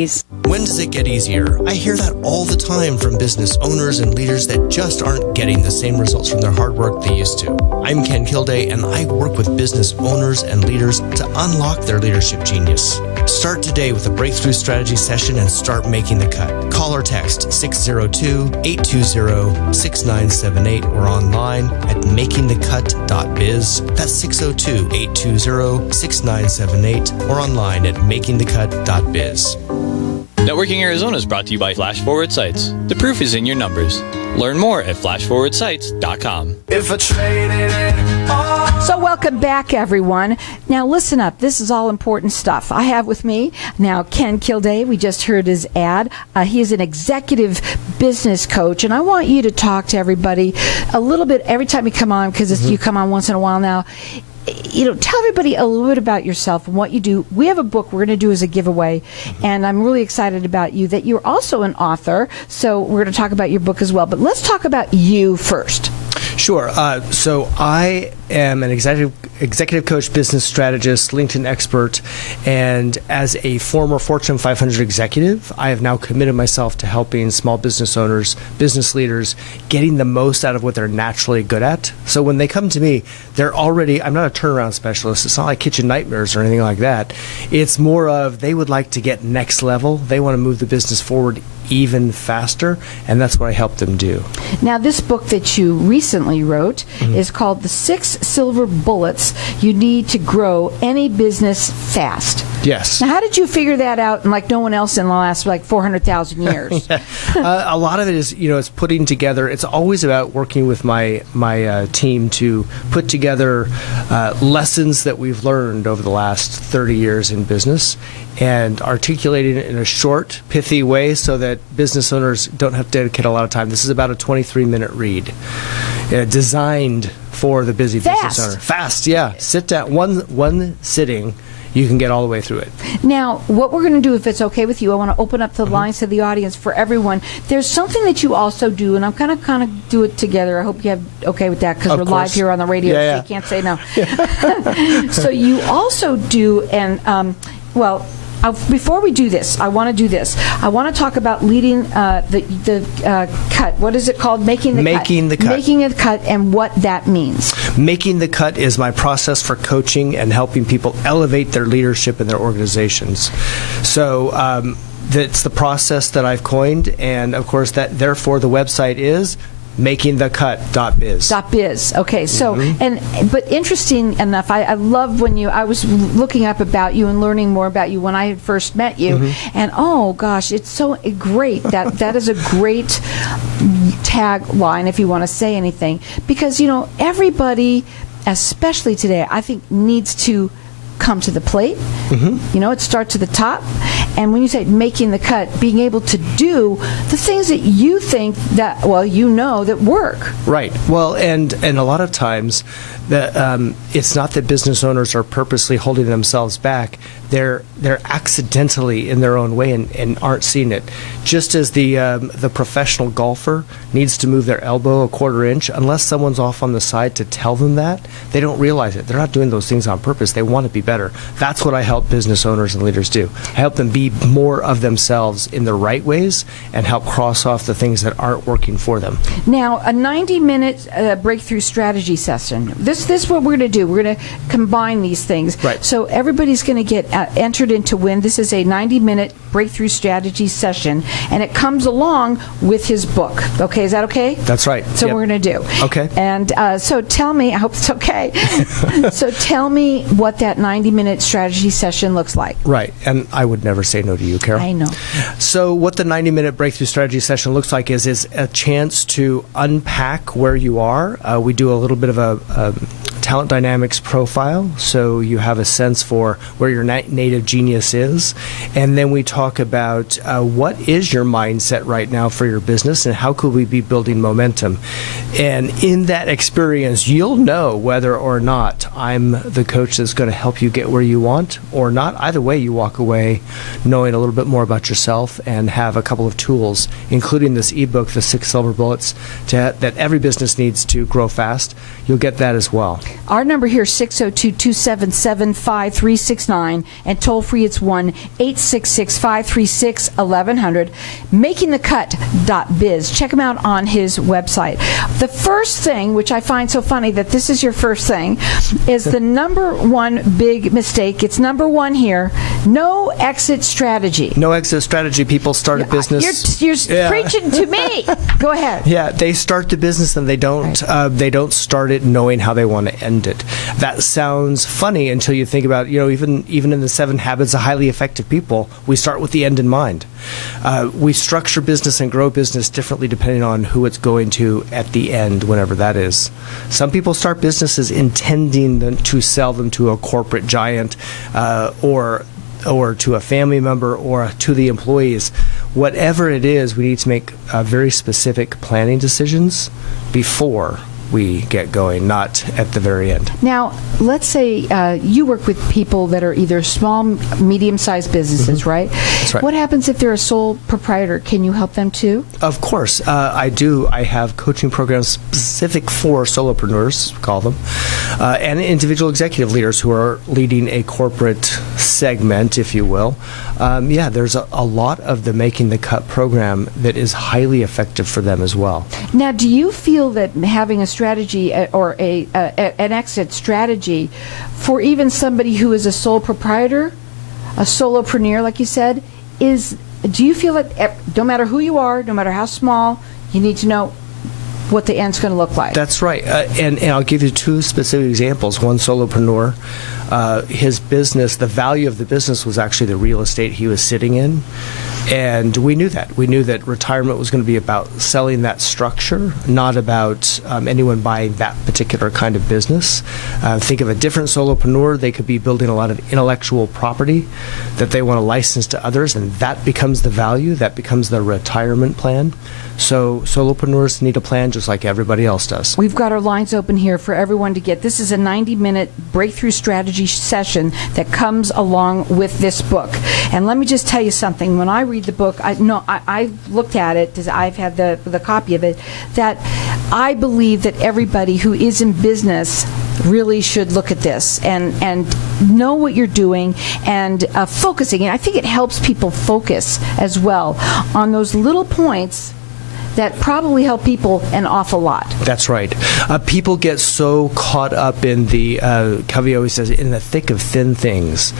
When does it get easier? I hear that all the time from business owners and leaders that just aren't getting the same results from their hard work they used to. I'm Ken Kilday, and I work with business owners and leaders to unlock their leadership genius. Start today with a breakthrough strategy session and start making the cut. Call or text 602-820-6978 or online at makingthecut.biz. That's 602-820-6978 or online at makingthecut.biz. Networking Arizona is brought to you by Flash Forward Sites. The proof is in your numbers. Learn more at flashforwardsites.com. If I traded it all. So welcome back, everyone. Now listen up. This is all important stuff. I have with me now Ken Kilday. We just heard his ad. He is an executive business coach, and I want you to talk to everybody a little bit every time you come on, because you come on once in a while now. Tell everybody a little bit about yourself and what you do. We have a book we're going to do as a giveaway, and I'm really excited about you, that you're also an author, so we're going to talk about your book as well. But let's talk about you first. Sure. So I am an executive coach, business strategist, LinkedIn expert, and as a former Fortune 500 executive, I have now committed myself to helping small business owners, business leaders, getting the most out of what they're naturally good at. So when they come to me, I'm not a turnaround specialist. It's not like kitchen nightmares or anything like that. It's more of they would like to get next level. They want to move the business forward even faster, and that's what I help them do. Now, this book that you recently wrote is called The 6 Silver Bullets You Need to Grow Any Business Fast. Yes. Now, how did you figure that out like no one else in the last 400,000 years? A lot of it is, it's putting together. It's always about working with my team to put together lessons that we've learned over the last 30 years in business and articulating it in a short, pithy way so that business owners don't have to dedicate a lot of time. This is about a 23-minute read, designed for the busy business owner. Fast, yeah. Sit down, one sitting. You can get all the way through it. Now, what we're going to do, if it's okay with you, I want to open up the lines to the audience for everyone. There's something that you also do, and I'm going to kind of do it together. I hope you have okay with that, because we're live here on the radio, so you can't say no. So you also do, and before we do this, I want to do this. I want to talk about leading the cut. What is it called? Making the cut. Making the cut, and what that means. Making the cut is my process for coaching and helping people elevate their leadership in their organizations. So that's the process that I've coined, and of course, therefore the website is makingthecut.biz. .biz. Okay, so but interesting enough, I love when I was looking up about you and learning more about you when I had first met you, and oh gosh, it's so great that is a great tagline, if you want to say anything, because everybody, especially today, I think needs to come to the plate. It starts at the top, and when you say making the cut, being able to do the things that you think that that work. Right. Well, and a lot of times it's not that business owners are purposely holding themselves back. They're accidentally in their own way and aren't seeing it. Just as the professional golfer needs to move their elbow a quarter inch, unless someone's off on the side to tell them that, they don't realize it. They're not doing those things on purpose. They want to be better. That's what I help business owners and leaders do. I help them be more of themselves in the right ways and help cross off the things that aren't working for them. Now, a 90-minute breakthrough strategy session. This is what we're going to do. We're going to combine these things. Right. So everybody's going to get entered in to win. This is a 90-minute breakthrough strategy session, and it comes along with his book. Okay, is that okay? That's right. So we're going to do. Okay. And so tell me, I hope it's okay. So tell me what that 90-minute strategy session looks like. Right, and I would never say no to you, Carol. I know. So what the 90-minute breakthrough strategy session looks like is a chance to unpack where you are. We do a little bit of a talent dynamics profile, so you have a sense for where your native genius is. And then we talk about what is your mindset right now for your business and how could we be building momentum. And in that experience, you'll know whether or not I'm the coach that's going to help you get where you want or not. Either way, you walk away knowing a little bit more about yourself and have a couple of tools, including this ebook, The 6 Silver Bullets, that every business needs to grow fast. You'll get that as well. Our number here is 602-277-5369, and toll free it's 1-866-536-1100. makingthecut.biz. Check him out on his website. The first thing, which I find so funny that this is your first thing, is the number one big mistake. It's number one here. No exit strategy. No exit strategy. People start a business. You're preaching to me. Go ahead. Yeah, they start the business and they don't start it knowing how they want to end it. That sounds funny until you think about, even in the 7 Habits of Highly Effective People, we start with the end in mind. We structure business and grow business differently depending on who it's going to at the end, whenever that is. Some people start businesses intending to sell them to a corporate giant or to a family member or to the employees. Whatever it is, we need to make very specific planning decisions before we get going, not at the very end. Now, let's say you work with people that are either small, medium-sized businesses, right? That's right. What happens if they're a sole proprietor? Can you help them too? Of course. I do. I have coaching programs specific for solopreneurs, we call them, and individual executive leaders who are leading a corporate segment, if you will. There's a lot of the Making the Cut program that is highly effective for them as well. Now, do you feel that having a strategy or an exit strategy for even somebody who is a sole proprietor, a solopreneur, like you said, do you feel that no matter who you are, no matter how small, you need to know what the end's going to look like? That's right. And I'll give you 2 specific examples. One solopreneur, his business, the value of the business was actually the real estate he was sitting in. And we knew that. We knew that retirement was going to be about selling that structure, not about anyone buying that particular kind of business. Think of a different solopreneur. They could be building a lot of intellectual property that they want to license to others, and that becomes the value. That becomes the retirement plan. So solopreneurs need a plan just like everybody else does. We've got our lines open here for everyone to get. This is a 90-minute breakthrough strategy session that comes along with this book. And let me just tell you something. When I read the book, I looked at it, because I've had the copy of it, that I believe that everybody who is in business really should look at this and know what you're doing and focusing. And I think it helps people focus as well on those little points that probably help people an awful lot. That's right. People get so caught up in Covey always says, in the thick of thin things,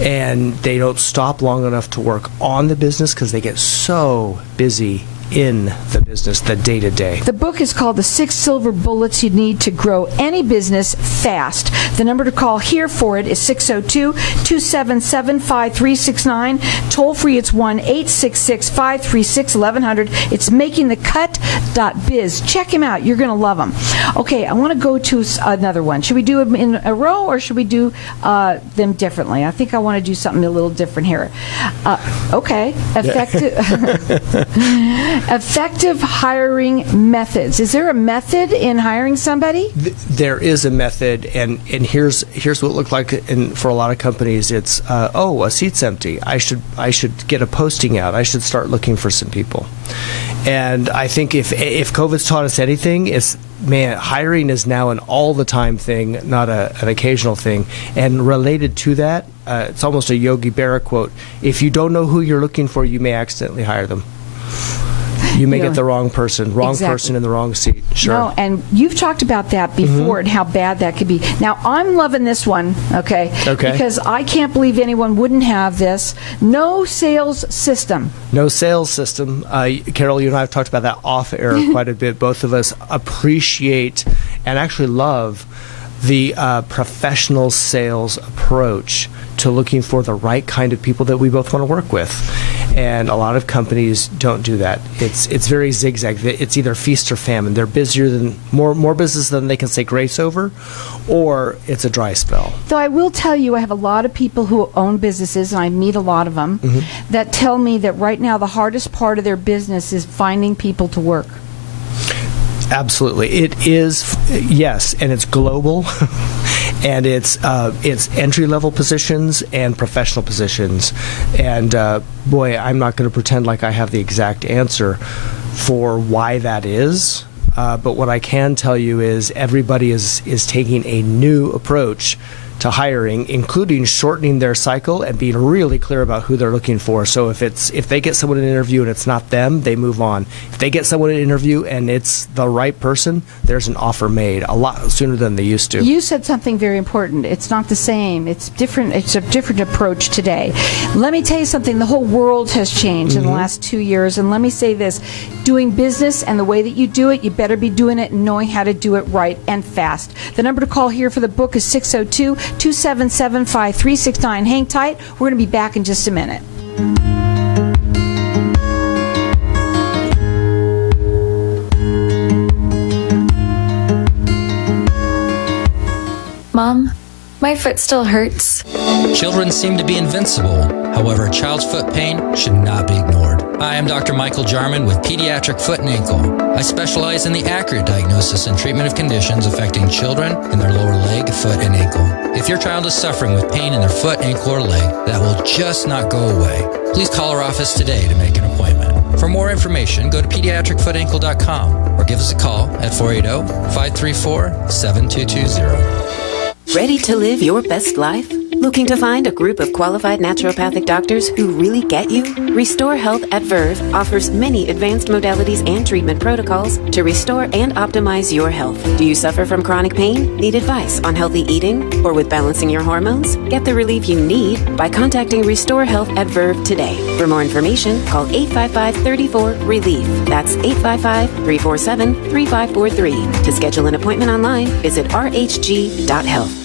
and they don't stop long enough to work on the business because they get so busy in the business, the day-to-day. The book is called The 6 Silver Bullets You Need to Grow Any Business Fast. The number to call here for it is 602-277-5369. Toll free, it's 1-866-536-1100. It's makingthecut.biz. Check him out. You're going to love him. Okay, I want to go to another one. Should we do them in a row, or should we do them differently? I think I want to do something a little different here. Okay. Effective hiring methods. Is there a method in hiring somebody? There is a method, and here's what it looked like for a lot of companies. It's a seat's empty. I should get a posting out. I should start looking for some people. And I think if COVID's taught us anything, hiring is now an all the time thing, not an occasional thing. And related to that, it's almost a Yogi Berra quote: "If you don't know who you're looking for, you may accidentally hire them." You may get the wrong person person in the wrong seat. Sure. No, and you've talked about that before and how bad that could be. Now, I'm loving this one, okay? Because I can't believe anyone wouldn't have this. No sales system. No sales system. Carol, you and I have talked about that off air quite a bit. Both of us appreciate and actually love the professional sales approach to looking for the right kind of people that we both want to work with. And a lot of companies don't do that. It's very zigzag. It's either feast or famine. They're busier than more business than they can say grace over, or it's a dry spell. Though I will tell you, I have a lot of people who own businesses, and I meet a lot of them, that tell me that right now the hardest part of their business is finding people to work. Absolutely. It is, yes, and it's global, and it's entry-level positions and professional positions. And boy, I'm not going to pretend like I have the exact answer for why that is. But what I can tell you is everybody is taking a new approach to hiring, including shortening their cycle and being really clear about who they're looking for. So if they get someone in an interview and it's not them, they move on. If they get someone in an interview and it's the right person, there's an offer made a lot sooner than they used to. You said something very important. It's not the same. It's different. It's a different approach today. Let me tell you something. The whole world has changed in the last 2 years. And let me say this. Doing business and the way that you do it, you better be doing it and knowing how to do it right and fast. The number to call here for the book is 602-277-5369. Hang tight. We're going to be back in just a minute. Mom, my foot still hurts. Children seem to be invincible. However, a child's foot pain should not be ignored. I am Dr. Michael Jarman with Pediatric Foot and Ankle. I specialize in the accurate diagnosis and treatment of conditions affecting children in their lower leg, foot, and ankle. If your child is suffering with pain in their foot, ankle, or leg that will just not go away, please call our office today to make an appointment. For more information, go to pediatricfootankle.com or give us a call at 480-534-7220. Ready to live your best life? Looking to find a group of qualified naturopathic doctors who really get you? Restore Health at Verve offers many advanced modalities and treatment protocols to restore and optimize your health. Do you suffer from chronic pain? Need advice on healthy eating or with balancing your hormones? Get the relief you need by contacting Restore Health at Verve today. For more information, call 855-34-RELIEF. That's 855-347-3543. To schedule an appointment online, visit rhg.health.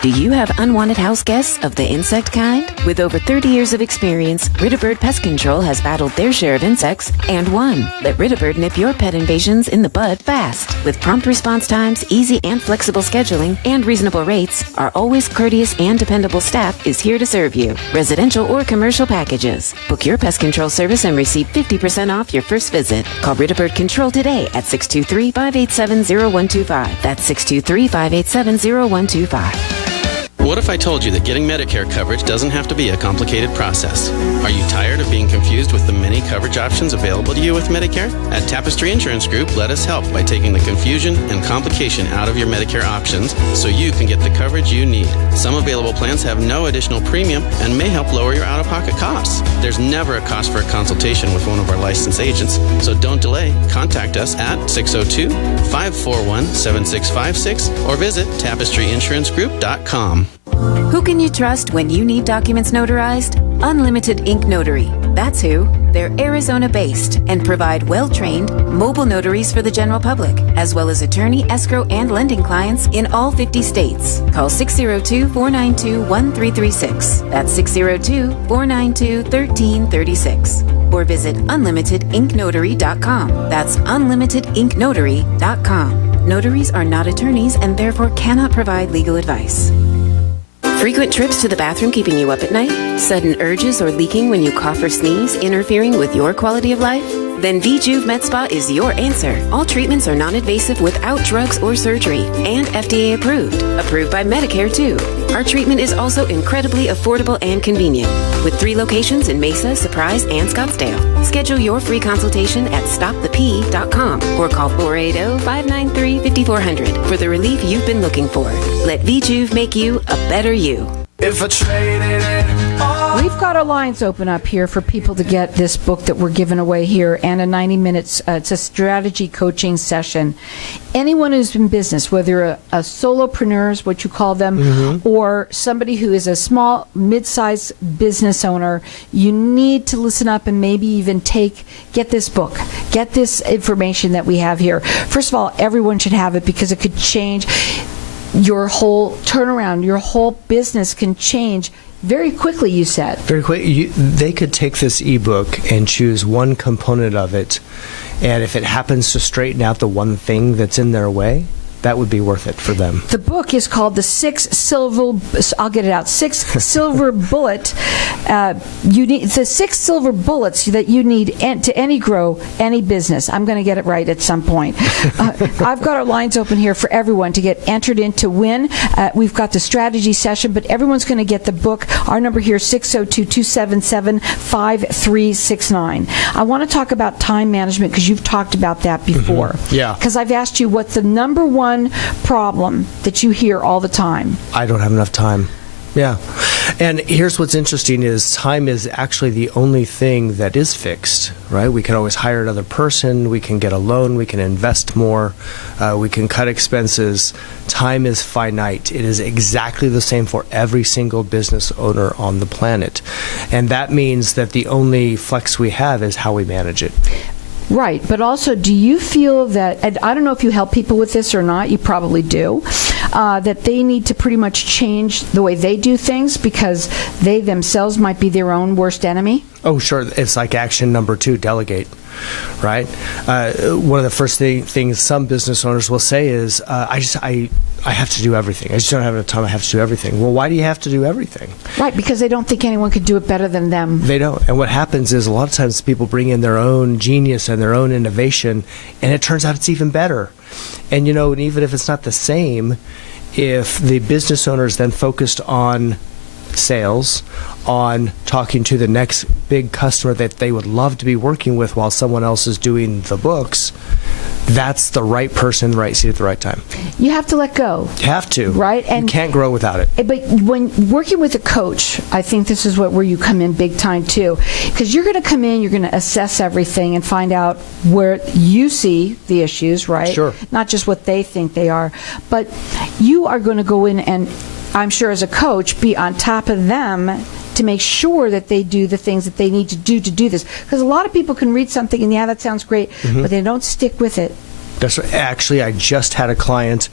Do you have unwanted house guests of the insect kind? With over 30 years of experience, Ritterbird Pest Control has battled their share of insects and won. Let Ritterbird nip your pet invasions in the bud fast. With prompt response times, easy and flexible scheduling, and reasonable rates, our always courteous and dependable staff is here to serve you. Residential or commercial packages. Book your pest control service and receive 50% off your first visit. Call Ritterbird Control today at 623-587-0125. That's 623-587-0125. What if I told you that getting Medicare coverage doesn't have to be a complicated process? Are you tired of being confused with the many coverage options available to you with Medicare? At Tapestry Insurance Group, let us help by taking the confusion and complication out of your Medicare options so you can get the coverage you need. Some available plans have no additional premium and may help lower your out-of-pocket costs. There's never a cost for a consultation with one of our licensed agents, so don't delay. Contact us at 602-541-7656 or visit tapestryinsurancegroup.com. Who can you trust when you need documents notarized? Unlimited Ink Notary. That's who. They're Arizona-based and provide well-trained mobile notaries for the general public, as well as attorney, escrow, and lending clients in all 50 states. Call 602-492-1336. That's 602-492-1336. Or visit unlimitedinknotary.com. That's unlimitedinknotary.com. Notaries are not attorneys and therefore cannot provide legal advice. Frequent trips to the bathroom keeping you up at night? Sudden urges or leaking when you cough or sneeze interfering with your quality of life? Then VJuve Med Spa is your answer. All treatments are non-invasive without drugs or surgery and FDA approved. Approved by Medicare too. Our treatment is also incredibly affordable and convenient. With 3 locations in Mesa, Surprise, and Scottsdale. Schedule your free consultation at stopthep.com or call 480-593-5400 for the relief you've been looking for. Let VJuve make you a better you. If I traded it all. We've got our lines open up here for people to get this book that we're giving away here, and a 90 minutes, it's a strategy coaching session. Anyone who's in business, whether a solopreneur is what you call them, or somebody who is a small, mid-sized business owner, you need to listen up and maybe even get this book, get this information that we have here. First of all, everyone should have it because it could change your whole turnaround. Your whole business can change very quickly, you said. Very quick. They could take this ebook and choose one component of it, and if it happens to straighten out the one thing that's in their way, that would be worth it for them. The book is called The Six Silver Bullet. The 6 silver bullets that you need to grow any business. I'm going to get it right at some point. I've got our lines open here for everyone to get entered in to win. We've got the strategy session, but everyone's going to get the book. Our number here is 602-277-5369. I want to talk about time management because you've talked about that before. Mm-hmm. Yeah. Because I've asked you what's the number one problem that you hear all the time. I don't have enough time. Yeah. And here's what's interesting is time is actually the only thing that is fixed, right? We can always hire another person. We can get a loan. We can invest more. We can cut expenses. Time is finite. It is exactly the same for every single business owner on the planet. And that means that the only flex we have is how we manage it. Right, but also, do you feel that, and I don't know if you help people with this or not, you probably do, that they need to pretty much change the way they do things because they themselves might be their own worst enemy? Oh, sure. It's like action number 2, delegate, right? One of the first things some business owners will say is, I have to do everything. I just don't have enough time. I have to do everything. Well, why do you have to do everything? Right, because they don't think anyone could do it better than them. They don't. And what happens is a lot of times people bring in their own genius and their own innovation, and it turns out it's even better. And, and even if it's not the same, if the business owner is then focused on sales, on talking to the next big customer that they would love to be working with while someone else is doing the books, that's the right person, the right seat at the right time. You have to let go. You have to. Right? And you can't grow without it. But when working with a coach, I think this is where you come in big time too. Because you're going to come in, you're going to assess everything and find out where you see the issues, right? Sure. Not just what they think they are. But you are going to go in and, I'm sure as a coach, be on top of them to make sure that they do the things that they need to do this. Because a lot of people can read something and, yeah, that sounds great, but they don't stick with it. That's right. Actually, I just had a client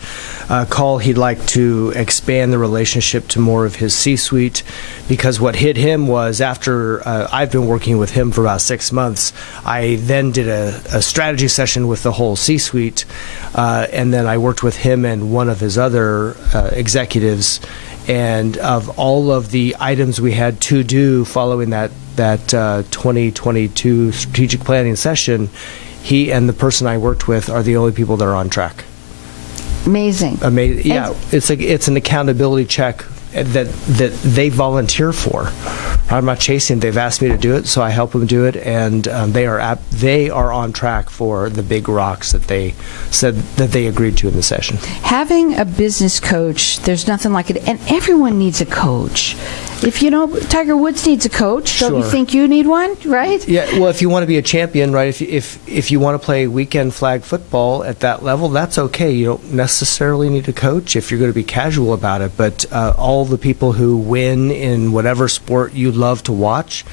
call. He'd like to expand the relationship to more of his C-suite because what hit him was after I've been working with him for about 6 months, I then did a strategy session with the whole C-suite, and then I worked with him and one of his other executives. And of all of the items we had to do following that 2022 strategic planning session, he and the person I worked with are the only people that are on track. Amazing. Yeah, it's an accountability check that they volunteer for. I'm not chasing. They've asked me to do it, so I help them do it, and they are on track for the big rocks that they said that they agreed to in the session. Having a business coach, there's nothing like it, and everyone needs a coach. If Tiger Woods needs a coach, don't you think you need one, right? Yeah, well, if you want to be a champion, right, if you want to play weekend flag football at that level, that's okay. You don't necessarily need a coach if you're going to be casual about it, but all the people who win in whatever sport you love to watch,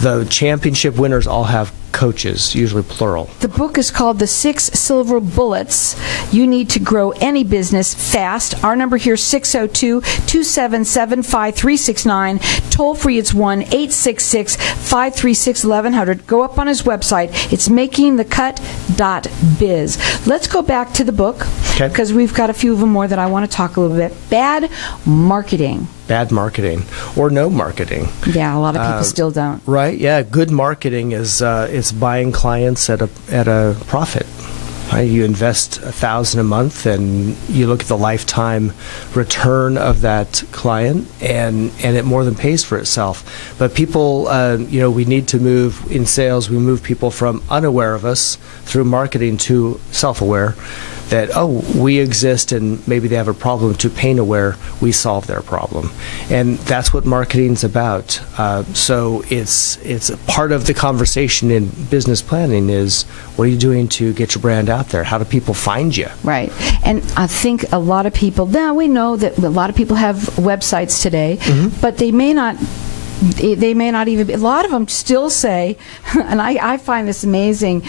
the championship winners all have coaches, usually plural. The book is called The 6 Silver Bullets You Need to Grow Any Business Fast. Our number here is 602-277-5369. Toll free, it's 1-866-536-1100. Go up on his website. It's makingthecut.biz. Let's go back to the book because we've got a few of them more that I want to talk a little bit. Bad marketing. Bad marketing or no marketing. Yeah, a lot of people still don't. Right? Yeah, good marketing is it's buying clients at a profit. Right? You invest $1,000 a month, and you look at the lifetime return of that client, and it more than pays for itself. But people, we need to move in sales. We move people from unaware of us through marketing to self-aware. That, we exist and maybe they have a problem, to pain aware, we solve their problem. And that's what marketing's about. So it's a part of the conversation in business planning is, what are you doing to get your brand out there? How do people find you? Right. And I think a lot of people, now we know that a lot of people have websites today, but they may not even be, a lot of them still say, and I find this amazing,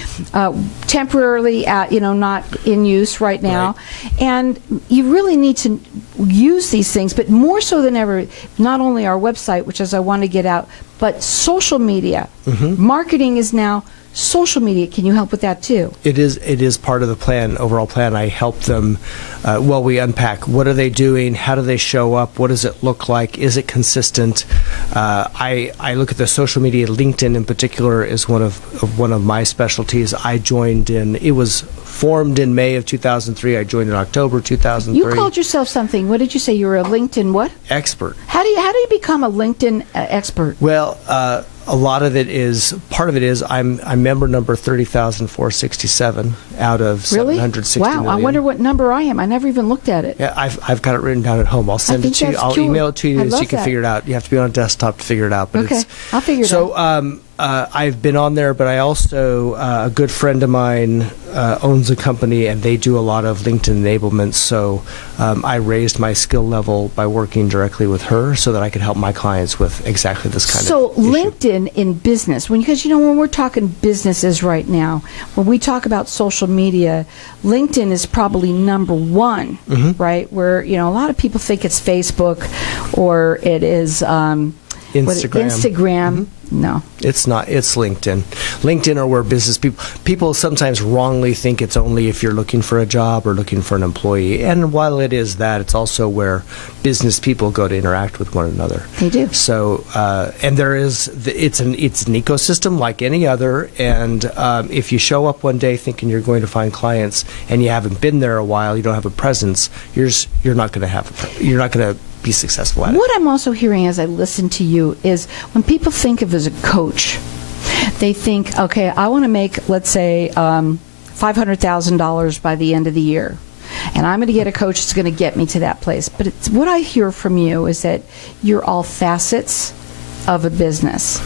temporarily not in use right now. Right. And you really need to use these things, but more so than ever, not only our website, which is I want to get out, but social media, marketing is now social media. Can you help with that too? It is part of the plan, overall plan. I help them, we unpack what are they doing, how do they show up, what does it look like, is it consistent? I look at the social media. LinkedIn in particular is one of my specialties. I joined it was formed in May of 2003. I joined in October 2003. You called yourself something. What did you say? You were a LinkedIn what? Expert. How do you become a LinkedIn expert? Well, a lot of it is, part of it is I'm member number 30,467 out of Really? 760 wow, million. I wonder what number I am. I never even looked at it. Yeah, I've got it written down at home. I'll send it think to you. that's I'll cool. email it to you I so you love can that. figure it out. You have to be on a desktop to figure it out. But Okay, I'll figure it out. So I've been on there, but I also, a good friend of mine owns a company, and they do a lot of LinkedIn enablement. So I raised my skill level by working directly with her so that I could help my clients with exactly this kind of So issue. LinkedIn in business, because when we're talking businesses right now, when we talk about social media, LinkedIn is probably number one, right? Where a lot of people think it's Facebook or it is Instagram. No, it's not. It's LinkedIn. LinkedIn are where business people sometimes wrongly think it's only if you're looking for a job or looking for an employee. And while it is that, it's also where business people go to interact with one another. They do. So, and there is it's an ecosystem like any other. And if you show up one day thinking you're going to find clients and you haven't been there a while, you don't have a presence. You're not going to be successful at it. What I'm also hearing as I listen to you is when people think of as a coach, they think, okay, I want to make, let's say, $500,000 by the end of the year. And I'm going to get a coach that's going to get me to that place. But what I hear from you is that you're all facets of a business.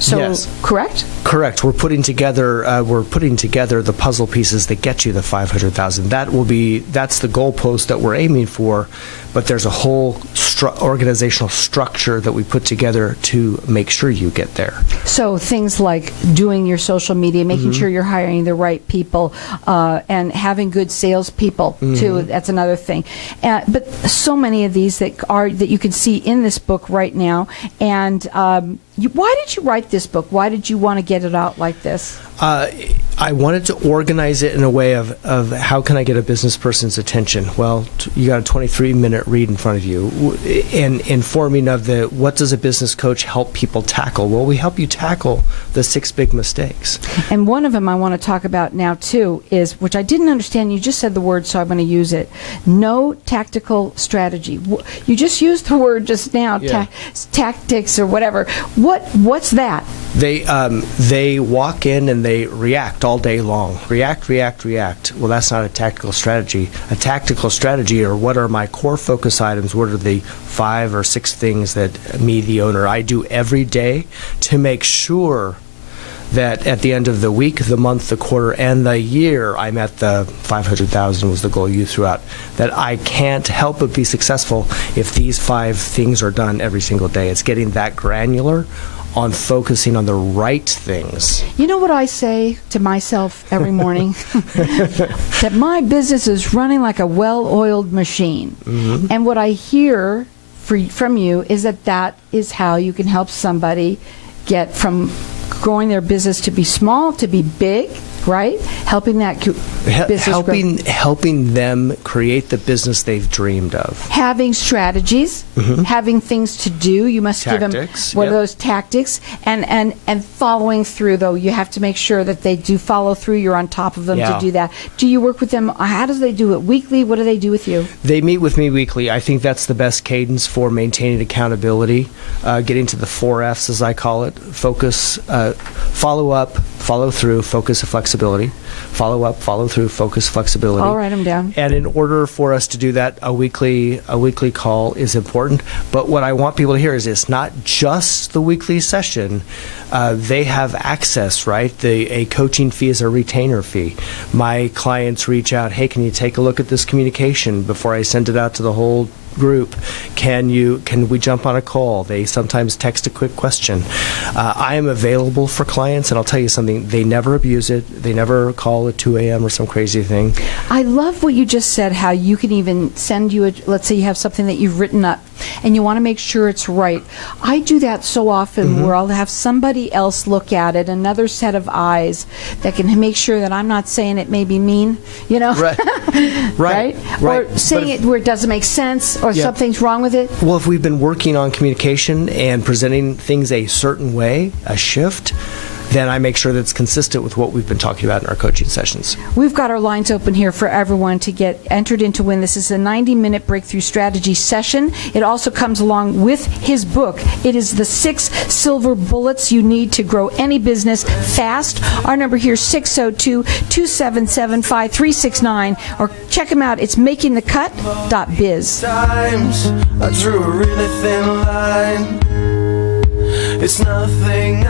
So, yes. Correct? Correct. We're putting together the puzzle pieces that get you the 500,000. That's the goalpost that we're aiming for. But there's a whole organizational structure that we put together to make sure you get there. So things like doing your social media, making sure you're hiring the right people, and having good salespeople too. That's another thing. But so many of these that you can see in this book right now. And why did you write this book? Why did you want to get it out like this? I wanted to organize it in a way of how can I get a business person's attention? Well, you got a 23-minute read in front of you, and informing of what does a business coach help people tackle? Well, we help you tackle the 6 big mistakes. And one of them I want to talk about now too is, which I didn't understand. You just said the word, so I'm going to use it. No tactical strategy. You just used the word just now, tactics or whatever. What's that? They walk in and they react all day long. React. Well, that's not a tactical strategy. A tactical strategy are what are my core focus items? What are the 5 or 6 things that me, the owner, I do every day to make sure that at the end of the week, the month, the quarter, and the year, I'm at the 500,000 was the goal you threw out. That I can't help but be successful if these 5 things are done every single day. It's getting that granular on focusing on the right things. You know what I say to myself every morning? That my business is running like a well-oiled machine. And what I hear from you is that is how you can help somebody get from growing their business to be small to be big, right? Helping that business grow. Helping them create the business they've dreamed of. Having strategies, having things to do. You must give them one of those tactics, and following through. Though you have to make sure that they do follow through. You're on top of them to do that. Do you work with them? How do they do it? Weekly? What do they do with you? They meet with me weekly. I think that's the best cadence for maintaining accountability, getting to the 4 F's as I call it: focus, follow up, follow through, focus, and flexibility. Follow up, follow through, focus, flexibility. I'll write them down. And in order for us to do that, a weekly call is important. But what I want people to hear is it's not just the weekly session. They have access, right? A coaching fee is a retainer fee. My clients reach out, hey, can you take a look at this communication before I send it out to the whole group? Can we jump on a call? They sometimes text a quick question. I am available for clients, and I'll tell you something, they never abuse it. They never call at 2 a.m. or some crazy thing. I love what you just said, how you can even send you let's say you have something that you've written up and you want to make sure it's right. I do that so often where I'll have somebody else look at it, another set of eyes that can make sure that I'm not saying it may be mean, you know? Right. Right. Or saying it where it doesn't make sense or something's wrong with it. Well, if we've been working on communication and presenting things a certain way, a shift, then I make sure that it's consistent with what we've been talking about in our coaching sessions. We've got our lines open here for everyone to get entered in to win. This is a 90-minute breakthrough strategy session. It also comes along with his book. It is the 6 silver bullets you need to grow any business fast. Our number here is 602-277-5369, or check him out. It's makingthecut.biz. Times I drew a really thin line. It's nothing